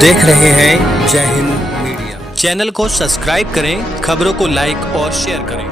देख रहे हैं जय हिंद मीडिया। चैनल को सब्सक्राइब करें, खबरों को लाइक और शेयर करें।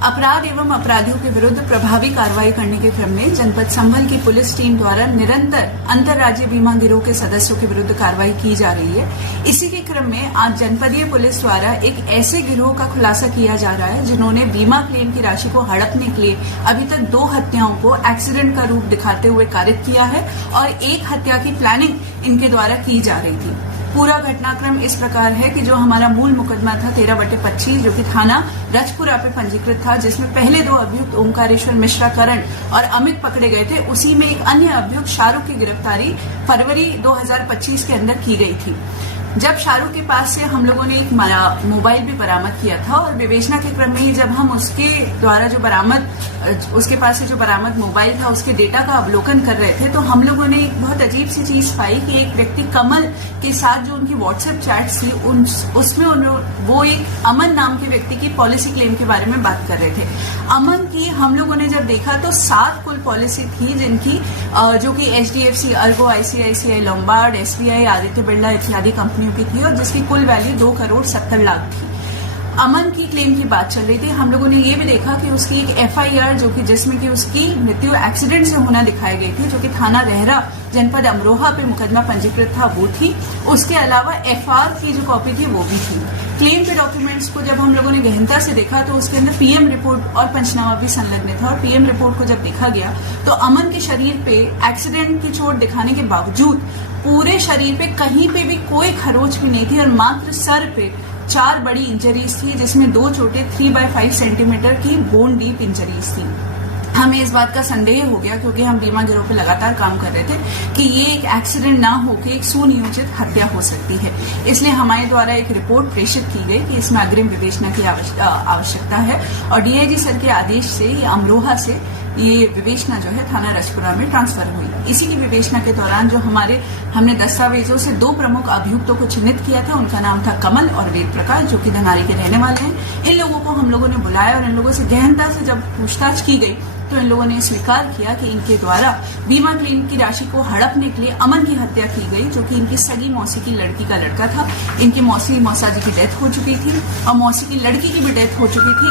अपराध एवं अपराधियों के विरुद्ध प्रभावी कार्रवाई करने के क्रम में जनपद संभल की पुलिस टीम द्वारा निरंतर अंतर्राज्यीय बीमा गिरोह के सदस्यों के विरुद्ध कार्रवाई की जा रही है। इसी के क्रम में आज जनपदीय पुलिस द्वारा एक ऐसे गिरोह का खुलासा किया जा रहा है जिन्होंने बीमा क्लेम की राशि को हड़पने के लिए अभी तक 2 हत्याओं को एक्सीडेंट का रूप दिखाते हुए कारित किया है और 1 हत्या की प्लानिंग इनके द्वारा की जा रही थी। पूरा घटनाक्रम इस प्रकार है कि जो हमारा मूल मुकदमा था 13/25 जो कि थाना रजपुरा पे पंजीकृत था, जिसमें पहले 2 अभियुक्त ओंकारेश्वर मिश्रा करण और अमित पकड़े गए थे, उसी में एक अन्य अभियुक्त शाहरुख की गिरफ्तारी फरवरी 2025 के अंदर की गई थी। जब शाहरुख के पास से हम लोगों ने एक मोबाइल भी बरामद किया था और विवेचना के क्रम में ही जब हम उसके पास से जो बरामद मोबाइल था उसके डेटा का अवलोकन कर रहे थे तो हम लोगों ने एक बहुत अजीब सी चीज पाई कि एक व्यक्ति कमल के साथ जो उनकी व्हाट्सएप चैट्स थी उसमें वो एक अमन नाम के व्यक्ति की पॉलिसी क्लेम के बारे में बात कर रहे थे। अमन की हम लोगों ने जब देखा तो 7 कुल पॉलिसी थी जिनकी जो कि HDFC, Ergo, ICICI, Lombard, SBI, Aditya Birla इत्यादि कंपनियों की थी और जिसकी कुल वैल्यू 2,70,00,000 थी। अमन की क्लेम की बात चल रही थी। हम लोगों ने ये भी देखा कि उसकी एक FIR जो कि जिसमें कि उसकी मृत्यु एक्सीडेंट से होना दिखाई गई थी, जो कि थाना रहरा जनपद अमरोहा पे मुकदमा पंजीकृत था, वो थी। उसके अलावा FR की जो कॉपी थी वो भी थी। क्लेम के डॉक्यूमेंट्स को जब हम लोगों ने गहनता से देखा तो उसके अंदर PM रिपोर्ट और पंचनामा भी संलग्न था और PM रिपोर्ट को जब देखा गया तो अमन के शरीर पे एक्सीडेंट की चोट दिखाने के बावजूद पूरे शरीर पे कहीं पे भी कोई खरोच भी नहीं थी और मात्र सर पे 4 बड़ी इंजरीज थी, जिसमें 2 चोटें 3/5 सेंटीमीटर की बोन डीप इंजरीज थी। हमें इस बात का संदेह हो गया क्योंकि हम बीमा गिरोह पे लगातार काम कर रहे थे कि ये एक एक्सीडेंट ना होकर एक सुनियोजित हत्या हो सकती है। इसलिए हमारे द्वारा एक रिपोर्ट प्रेषित की गई कि इसमें अग्रिम विवेचना की आवश्यकता है और DIG सर के आदेश से ये अमरोहा से ये विवेचना जो है थाना रजपुरा में ट्रांसफर हुई। इसी की विवेचना के दौरान जो हमने दस्तावेजों से 2 प्रमुख अभियुक्तों को चिन्हित किया था, उनका नाम था कमल और वेद प्रकाश, जो कि धनारी के रहने वाले हैं। इन लोगों को हम लोगों ने बुलाया और इन लोगों से गहनता से जब पूछताछ की गई तो इन लोगों ने स्वीकार किया कि इनके द्वारा बीमा क्लेम की राशि को हड़पने के लिए अमन की हत्या की गई, जो कि इनकी सगी मौसी की लड़की का लड़का था। इनकी मौसा जी की डेथ हो चुकी थी और मौसी की लड़की की भी डेथ हो चुकी थी।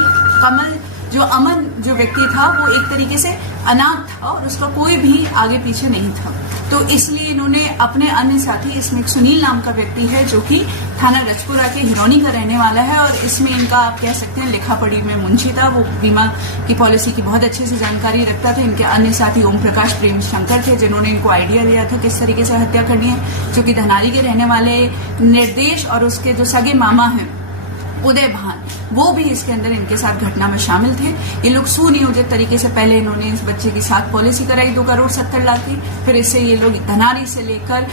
अमन जो व्यक्ति था वो एक तरीके से अनाथ था और उसका कोई भी आगे पीछे नहीं था। तो इसलिए इन्होंने अपने अन्य साथी, इसमें एक सुनील नाम का व्यक्ति है जो कि थाना रजपुरा के हिरौनी का रहने वाला है और इसमें इनका आप कह सकते हैं लिखा पढ़ी में मुंशी था। वो बीमा की पॉलिसी की बहुत अच्छे से जानकारी रखता था। इनके अन्य साथी ओम प्रकाश प्रेम शंकर थे जिन्होंने इनको आइडिया दिया था किस तरीके से हत्या करनी है, जो कि धनारी के रहने वाले निर्देश और उसके जो सगे मामा हैं उदय भान, वो भी इसके अंदर इनके साथ घटना में शामिल थे। ये लोग सुनियोजित तरीके से पहले इन्होंने इस बच्चे की साथ पॉलिसी कराई 2,70,00,000 की, फिर इससे ये लोग धनारी से लेकर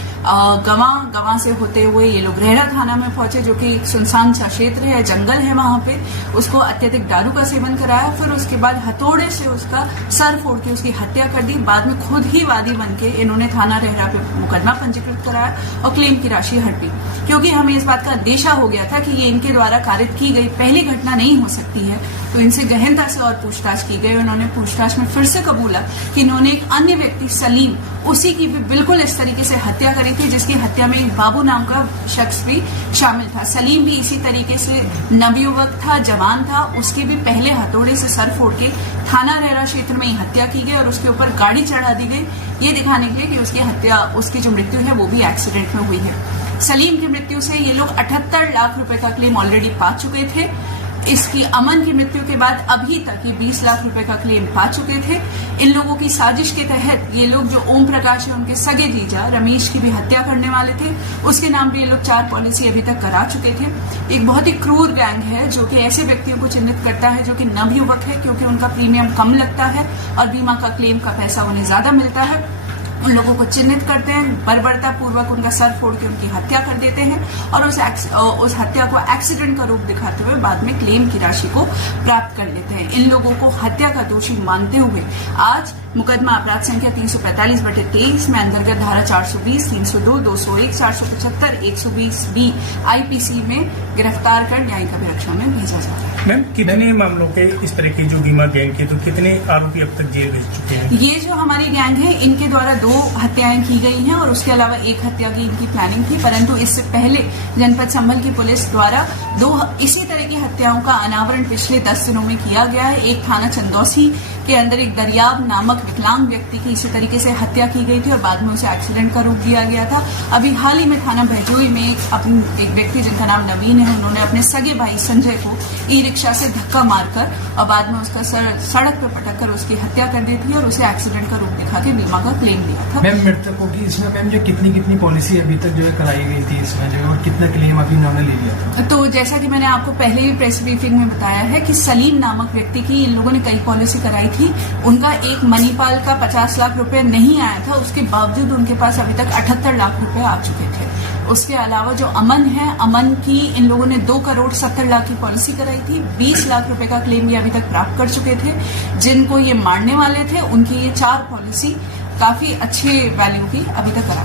गवां से होते हुए ये लोग रहरा थाना में पहुंचे, जो कि सुनसान सा क्षेत्र है, जंगल है वहां पे। उसको अत्यधिक दारू का सेवन कराया, फिर उसके बाद हथौड़े से उसका सर फोड़ के उसकी हत्या कर दी। बाद में खुद ही वादी बन के इन्होंने थाना रहरा पे मुकदमा पंजीकृत कराया और क्लेम की राशि हड़पी, क्योंकि हमें इस बात का अंदेशा हो गया था कि ये इनके द्वारा कारित की गई पहली घटना नहीं हो सकती है। तो इनसे गहनता से और पूछताछ की गई। उन्होंने पूछताछ में फिर से कबूला कि इन्होंने एक अन्य व्यक्ति सलीम, उसी की भी बिल्कुल इस तरीके से हत्या करी थी, जिसकी हत्या में एक बाबू नाम का शख्स भी शामिल था। सलीम भी इसी तरीके से नवयुवक था, जवान था, उसके भी पहले हथौड़े से सर फोड़ के थाना रहरा क्षेत्र में ही हत्या की गई और उसके ऊपर गाड़ी चढ़ा दी गई, ये दिखाने के लिए कि उसकी जो मृत्यु है वो भी एक्सीडेंट में हुई है। सलीम की मृत्यु से ये लोग 78 लाख रुपए का क्लेम ऑलरेडी पा चुके थे। इसकी अमन की मृत्यु के बाद अभी तक ये 20 लाख रुपए का क्लेम पा चुके थे। इन लोगों की साजिश के तहत ये लोग जो ओम प्रकाश है उनके सगे जीजा रमेश की भी हत्या करने वाले थे। उसके नाम पे ये लोग 4 पॉलिसी अभी तक करा चुके थे। एक बहुत ही क्रूर गैंग है जो कि ऐसे व्यक्तियों को चिन्हित करता है जो कि नवयुवक है, क्योंकि उनका प्रीमियम कम लगता है और बीमा का क्लेम का पैसा उन्हें ज्यादा मिलता है। उन लोगों को चिन्हित करते हैं, बर्बरता पूर्वक उनका सर फोड़ के उनकी हत्या कर देते हैं और उस हत्या को एक्सीडेंट का रूप दिखाते हुए बाद में क्लेम की राशि को प्राप्त कर लेते हैं। इन लोगों को हत्या का दोषी मानते हुए आज मुकदमा अपराध संख्या 345/23 में अंतर्गत धारा 420, 302, 201, 475, 120B IPC में गिरफ्तार कर न्यायिक अभिरक्षा में भेजा जा रहा है। मैम, कितने मामलों के इस तरह की जो बीमा गैंग के, तो कितने आरोपी अब तक जेल भेज चुके हैं? ये जो हमारी गैंग है, इनके द्वारा 2 हत्याएं की गई हैं और उसके अलावा 1 हत्या की इनकी प्लानिंग थी, परंतु इससे पहले जनपद संभल की पुलिस द्वारा 2 इसी तरह की हत्याओं का अनावरण पिछले 10 दिनों में किया गया है। एक थाना चंदौसी के अंदर एक दरियाब नामक विकलांग व्यक्ति की इसी तरीके से हत्या की गई थी और बाद में उसे एक्सीडेंट का रूप दिया गया था। अभी हाल ही में थाना बहजोई में एक व्यक्ति जिनका नाम नवीन है, उन्होंने अपने सगे भाई संजय को ई रिक्शा से धक्का मारकर और बाद में उसका सड़क पर पटक कर उसकी हत्या कर दी थी और उसे एक्सीडेंट का रूप दिखा के बीमा का क्लेम दिया था। मैम, मृतकों की इसमें मैम जो कितनी पॉलिसी अभी तक जो है कराई गई थी इसमें जो, और कितना क्लेम अभी इन्होंने ले लिया था? तो जैसा कि मैंने आपको पहले ही प्रेस ब्रीफिंग में बताया है कि सलीम नामक व्यक्ति की इन लोगों ने कई पॉलिसी कराई थी। उनका एक मणिपाल का 50 लाख रुपए नहीं आया था, उसके बावजूद उनके पास अभी तक 78 लाख रुपए आ चुके थे। उसके अलावा जो अमन है, अमन की इन लोगों ने 2 करोड़ 70 लाख की पॉलिसी कराई थी। 20 लाख रुपए का क्लेम ये अभी तक प्राप्त कर चुके थे। जिनको ये मारने वाले थे उनकी ये 4 पॉलिसी काफी अच्छे वैल्यू की अभी तक करा